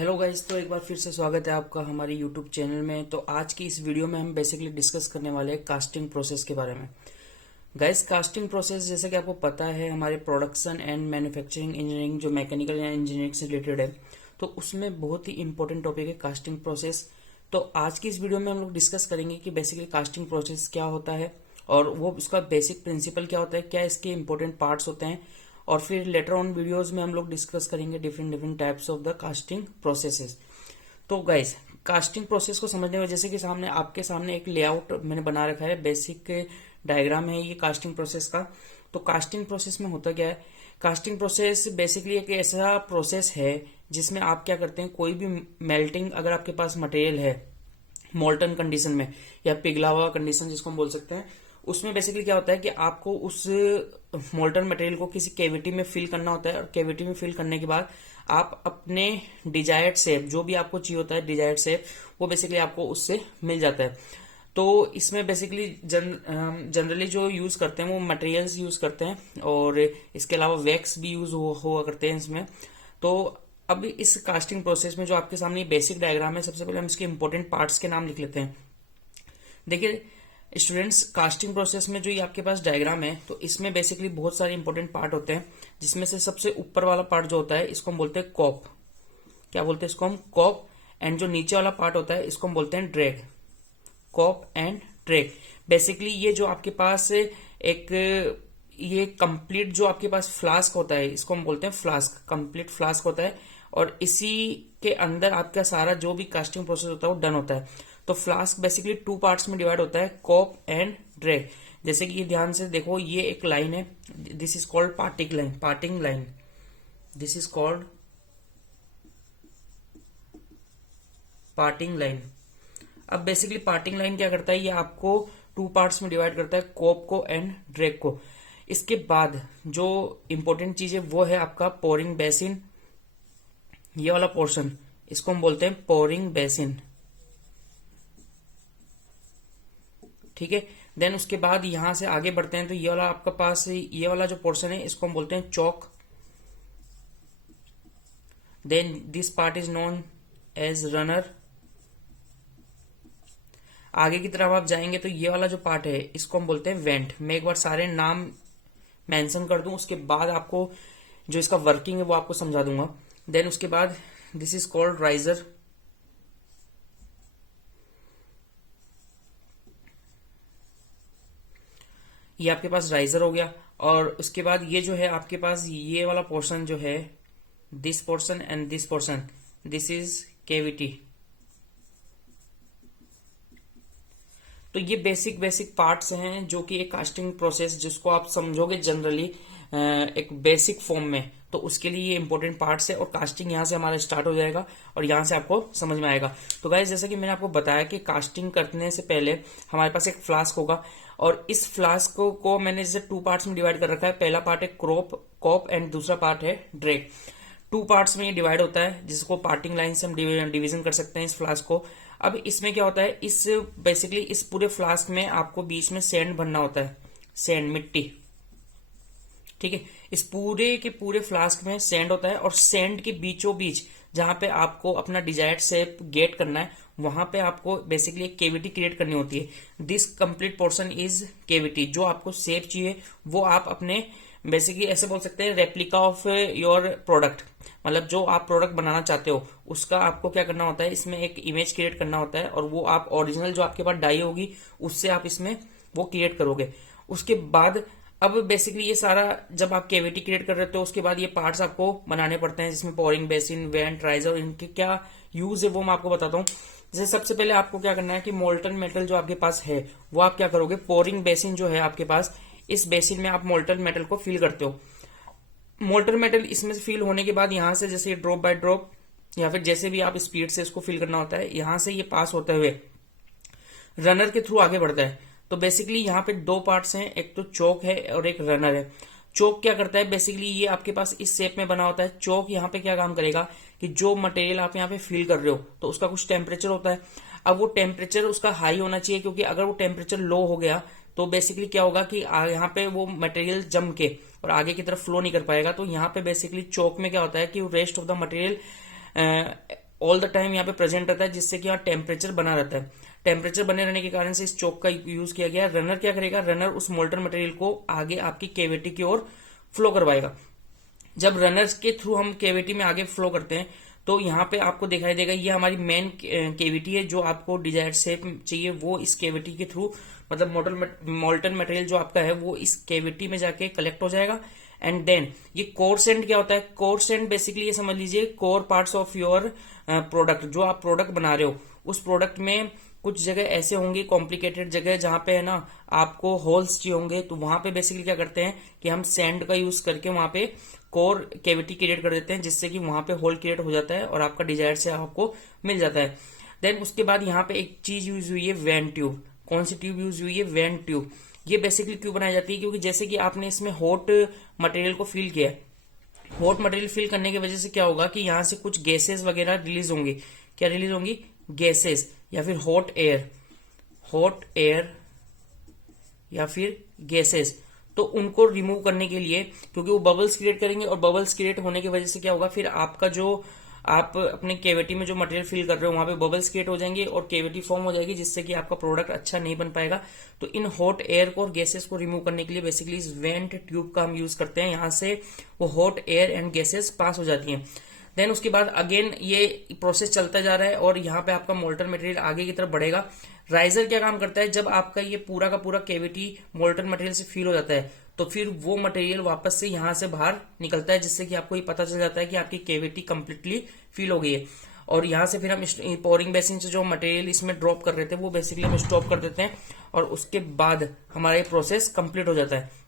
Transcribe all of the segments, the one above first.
Hello guys. तो एक बार फिर से स्वागत है आपका हमारे यूट्यूब चैनल में। तो आज की इस वीडियो में हम बेसिकली डिस्कस करने वाले हैं कास्टिंग प्रोसेस के बारे में। गाइस, कास्टिंग प्रोसेस जैसे कि आपको पता है हमारे प्रोडक्शन एंड मैन्युफैक्चरिंग इंजीनियरिंग जो मैकेनिकल या इंजीनियरिंग से रिलेटेड है, तो उसमें बहुत ही इंपॉर्टेंट टॉपिक है कास्टिंग प्रोसेस। तो आज की इस वीडियो में हम लोग डिस्कस करेंगे कि बेसिकली कास्टिंग प्रोसेस क्या होता है और वो उसका बेसिक प्रिंसिपल क्या होता है, क्या इसके इंपॉर्टेंट पार्ट्स होते हैं, और फिर लेटर ऑन वीडियोस में हम लोग डिस्कस करेंगे different different types of the casting processes. तो गाइस, कास्टिंग प्रोसेस को समझने में जैसे कि सामने आपके सामने एक लेआउट मैंने बना रखा है, बेसिक डायग्राम है ये कास्टिंग प्रोसेस का। तो कास्टिंग प्रोसेस में होता क्या है, कास्टिंग प्रोसेस बेसिकली एक ऐसा प्रोसेस है जिसमें आप क्या करते हैं, कोई भी मेल्टिंग अगर आपके पास मटेरियल है मोल्टन कंडीशन में या पिघला हुआ कंडीशन जिसको हम बोल सकते हैं, उसमें बेसिकली क्या होता है कि आपको उस मोल्टन मटेरियल को किसी कैविटी में फिल करना होता है, और कैविटी में फिल करने के बाद आप अपने डिजायर्ड शेप, जो भी आपको चाहिए होता है डिजायर्ड शेप, वो बेसिकली आपको उससे मिल जाता है। तो इसमें बेसिकली जनरली जो यूज करते हैं वो मटेरियल्स यूज करते हैं, और इसके अलावा वैक्स भी यूज हुआ करते हैं इसमें। तो अब इस कास्टिंग प्रोसेस में जो आपके सामने बेसिक डायग्राम है, सबसे पहले हम इसके इंपॉर्टेंट पार्ट्स के नाम लिख लेते हैं। देखिए स्टूडेंट्स, कास्टिंग प्रोसेस में जो ये आपके पास डायग्राम है, तो इसमें बेसिकली बहुत सारे इंपॉर्टेंट पार्ट होते हैं, जिसमें से सबसे ऊपर वाला पार्ट जो होता है इसको हम बोलते हैं कॉप। क्या बोलते हैं इसको हम? कॉप। एंड जो नीचे वाला पार्ट होता है इसको हम बोलते हैं drag. Cop and drag. Basically ये जो आपके पास एक ये कंप्लीट जो आपके पास फ्लास्क होता है इसको हम बोलते हैं फ्लास्क, कंप्लीट फ्लास्क होता है, और इसी के अंदर आपका सारा जो भी कास्टिंग प्रोसेस होता है वो डन होता है। तो फ्लास्क बेसिकली टू पार्ट्स में डिवाइड होता है, कॉप एंड ड्रैग। जैसे कि ये ध्यान से देखो, ये एक लाइन है, this is called parting line. Parting line, this is called parting line. अब बेसिकली पार्टिंग लाइन क्या करता है, ये आपको टू पार्ट्स में डिवाइड करता है, कॉप को एंड ड्रैग को। इसके बाद जो इंपॉर्टेंट चीज है वो है आपका पोरिंग बेसिन। ये वाला पोर्शन इसको हम बोलते हैं पोरिंग बेसिन, ठीक है। देन उसके बाद यहां से आगे बढ़ते हैं, तो ये वाला आपका पास ये वाला जो पोर्शन है इसको हम बोलते हैं चौक। Then this part is known as runner. आगे की तरफ आप जाएंगे तो ये वाला जो पार्ट है इसको हम बोलते हैं वेंट। मैं एक बार सारे नाम मेंशन कर दूं, उसके बाद आपको जो इसका वर्किंग है वो आपको समझा दूंगा। देन उसके बाद दिस इज कॉल्ड राइजर। ये आपके पास राइजर हो गया, और उसके बाद ये जो है आपके पास ये वाला पोर्शन जो है, this portion and this portion, this is cavity. तो ये बेसिक बेसिक पार्ट्स हैं जो कि एक कास्टिंग प्रोसेस जिसको आप समझोगे जनरली एक बेसिक फॉर्म में, तो उसके लिए ये इंपॉर्टेंट पार्ट्स है। और कास्टिंग यहाँ से हमारा स्टार्ट हो जाएगा और यहाँ से आपको समझ में आएगा। तो गाइस, जैसा कि मैंने आपको बताया कि कास्टिंग करने से पहले हमारे पास एक फ्लास्क होगा, और इस फ्लास्क को मैंने जैसे टू पार्ट्स में डिवाइड कर रखा है। पहला पार्ट है कॉप एंड दूसरा पार्ट है ड्रैग। टू पार्ट्स में ये डिवाइड होता है, जिसको पार्टिंग लाइन से हम डिवीजन कर सकते हैं इस फ्लास्क को। अब इसमें क्या होता है, इस बेसिकली इस पूरे फ्लास्क में आपको बीच में सैंड भरना होता है, सैंड, मिट्टी, ठीक है। इस पूरे के पूरे फ्लास्क में सैंड होता है, और सैंड के बीचों बीच जहां पे आपको अपना डिजायर्ड शेप गेट करना है, वहां पे आपको बेसिकली एक केविटी क्रिएट करनी होती है। This complete portion is cavity. जो आपको शेप चाहिए वो आप अपने बेसिकली ऐसे बोल सकते हैं रेप्लिका ऑफ योर प्रोडक्ट, मतलब जो आप प्रोडक्ट बनाना चाहते हो उसका आपको क्या करना होता है, इसमें एक इमेज क्रिएट करना होता है, और वो आप ओरिजिनल जो आपके पास डाई होगी उससे आप इसमें वो क्रिएट करोगे। उसके बाद अब बेसिकली ये सारा जब आप केविटी क्रिएट कर रहे हो, तो उसके बाद ये पार्ट्स आपको बनाने पड़ते हैं, जिसमें पोरिंग बेसिन, वेंट, राइजर, इनके क्या यूज है वो मैं आपको बताता हूँ। जैसे सबसे पहले आपको क्या करना है कि मोल्टन मेटल जो आपके पास है वो आप क्या करोगे, पोरिंग बेसिन जो है आपके पास, इस बेसिन में आप मोल्टन मेटल को फिल करते हो। मोल्टन मेटल इसमें से फिल होने के बाद यहाँ से जैसे ड्रॉप बाय ड्रॉप, या फिर जैसे भी आप स्पीड से इसको फिल करना होता है, यहाँ से ये पास होते हुए रनर के थ्रू आगे बढ़ता है। तो बेसिकली यहाँ पे दो पार्ट्स हैं, एक तो चौक है और एक रनर है। चौक क्या करता है, बेसिकली ये आपके पास इस शेप में बना होता है। चौक यहाँ पे क्या काम करेगा कि जो मटेरियल आप यहाँ पे फिल कर रहे हो तो उसका कुछ टेम्परेचर होता है। अब वो टेम्परेचर उसका हाई होना चाहिए, क्योंकि अगर वो टेम्परेचर लो हो गया तो बेसिकली क्या होगा कि यहाँ पे वो मटेरियल जम के और आगे की तरफ फ्लो नहीं कर पाएगा। तो यहाँ पे बेसिकली चौक में क्या होता है कि rest of the material all the time यहाँ पे प्रेजेंट रहता है, जिससे कि यहाँ टेम्परेचर बना रहता है। टेम्परेचर बने रहने के कारण से इस चोक का यूज किया गया है। रनर क्या करेगा, रनर उस मोल्टन मटेरियल को आगे आपकी केविटी की ओर फ्लो करवाएगा। जब रनर्स के थ्रू हम केविटी में आगे फ्लो करते हैं तो यहाँ पे आपको दिखाई देगा ये हमारी मेन केविटी है। जो आपको डिजायर्ड शेप चाहिए वो इस केविटी के थ्रू, मतलब मोल्टन मटेरियल जो आपका है वो इस केविटी में जाके कलेक्ट हो जाएगा। एंड देन ये कोर सेंड क्या होता है, कोर सेंड बेसिकली ये समझ लीजिए core parts of your product. जो आप प्रोडक्ट बना रहे हो उस प्रोडक्ट में कुछ जगह ऐसे होंगी कॉम्प्लिकेटेड जगह जहां पे है ना आपको होल्स चाहिए होंगे, तो वहां पे बेसिकली क्या करते हैं कि हम सैंड का यूज करके वहां पे कोर केविटी क्रिएट कर देते हैं, जिससे कि वहां पे होल क्रिएट हो जाता है और आपका डिजायर्ड से आपको मिल जाता है। देन उसके बाद यहाँ पे एक चीज यूज हुई है वेंट ट्यूब। कौन सी ट्यूब यूज हुई है, वेंट ट्यूब। ये बेसिकली क्यों बनाई जाती है, क्योंकि जैसे कि आपने इसमें हॉट मटेरियल को फिल किया, हॉट मटेरियल फिल करने की वजह से क्या होगा कि यहाँ से कुछ गैसेस वगैरह रिलीज होंगी। क्या रिलीज होंगी, गैसेस या फिर हॉट एयर या फिर गैसेस। तो उनको रिमूव करने के लिए, क्योंकि वो बबल्स क्रिएट करेंगे और बबल्स क्रिएट होने की वजह से क्या होगा, फिर आपका जो आप अपने केविटी में जो मटेरियल फिल कर रहे हो वहां पे बबल्स क्रिएट हो जाएंगे और केविटी फॉर्म हो जाएगी, जिससे कि आपका प्रोडक्ट अच्छा नहीं बन पाएगा। तो इन हॉट एयर को और गैसेस को रिमूव करने के लिए बेसिकली इस वेंट ट्यूब का हम यूज करते हैं। यहां से वो हॉट एयर एंड गैसेस पास हो जाती हैं। देन उसके बाद अगेन ये प्रोसेस चलता जा रहा है और यहाँ पे आपका मोल्टन मटेरियल आगे की तरफ बढ़ेगा। राइजर क्या काम करता है, जब आपका ये पूरा का पूरा केविटी मोल्टन मटेरियल से फिल हो जाता है तो फिर वो मटेरियल वापस से यहाँ से बाहर निकलता है, जिससे कि आपको ये पता चल जाता है कि आपकी केविटी कंप्लीटली फिल हो गई है। और यहाँ से फिर हम पोरिंग बेसिन से जो मटेरियल इसमें ड्रॉप कर रहे थे वो बेसिकली हम स्टॉप कर देते हैं और उसके बाद हमारा ये प्रोसेस कंप्लीट हो जाता है।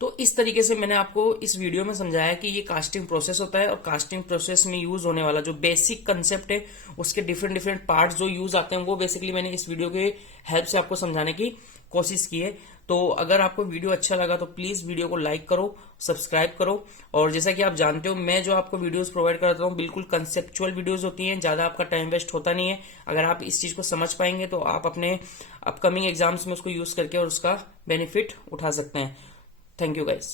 तो इस तरीके से मैंने आपको इस वीडियो में समझाया कि ये कास्टिंग प्रोसेस होता है और कास्टिंग प्रोसेस में यूज होने वाला जो बेसिक कंसेप्ट है उसके डिफरेंट डिफरेंट पार्ट्स जो यूज आते हैं वो बेसिकली मैंने इस वीडियो के हेल्प से आपको समझाने की कोशिश की है। तो अगर आपको वीडियो अच्छा लगा तो प्लीज वीडियो को लाइक करो, सब्सक्राइब करो। और जैसा कि आप जानते हो मैं जो आपको वीडियोस प्रोवाइड करता हूँ बिल्कुल कंसेप्चुअल वीडियोस होती हैं, ज्यादा आपका टाइम वेस्ट होता नहीं है। अगर आप इस चीज को समझ पाएंगे तो आप अपने अपकमिंग एग्जाम्स में उसको यूज करके और उसका बेनिफिट उठा सकते हैं। Thank you guys.